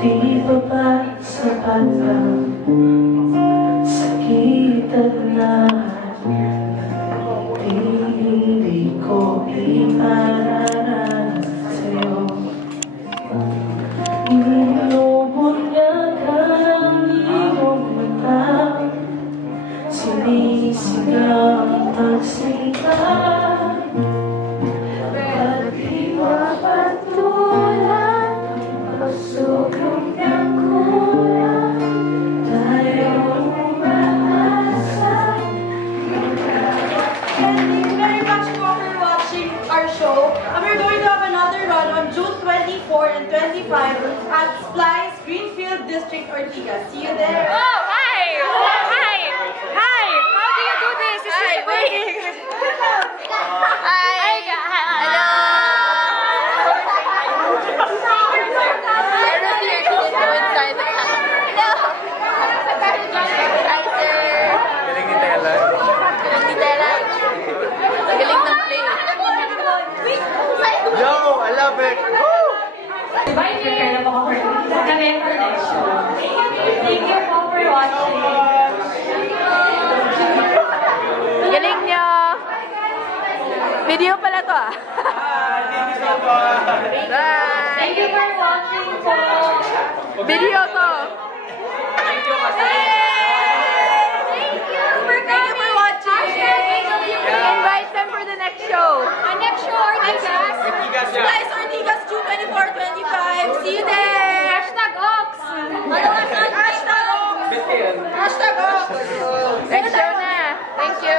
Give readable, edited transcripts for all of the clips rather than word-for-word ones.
Di ba ba sapat ang sakit at lahat hindi ko ipararanas sa'yo? Inubunyaga ang iyong mata, sinisigaw ang pagsinta. Ba't di mapatulan ang pagsugod ng kulang? Tayo umaasa. Thank you very much for watching our show. And we're going to have another run on June 24 and 25 at Splice Greenfield District, Ortigas. See you there. Oh, hi! Hi! Hi! How do you do this? This is working. Hi! Hello! Yo, I love it! Bye, prepare na po ako for the next show. Thank you po for watching. Galing nyo! Video pala to ah. Thank you so much! Bye! Thank you for watching po. Video to. Thank you kasi. Thank you for watching. Invite them for the next show. Next show, Ortigas. Ortigas yan. Splice Ortigas, June 24-25. See you there. Hashtag Ox. Hashtag Ox. Hashtag Ox. Next show na. Thank you.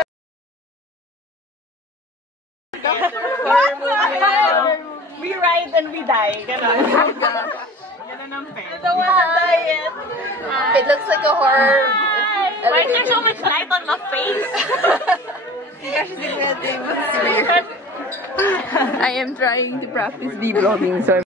We ride and we die. Ganon. Ganon ang pen. The one that diet. It looks like a horror. Why is there so much light on my face? I am trying to practice vlogging, so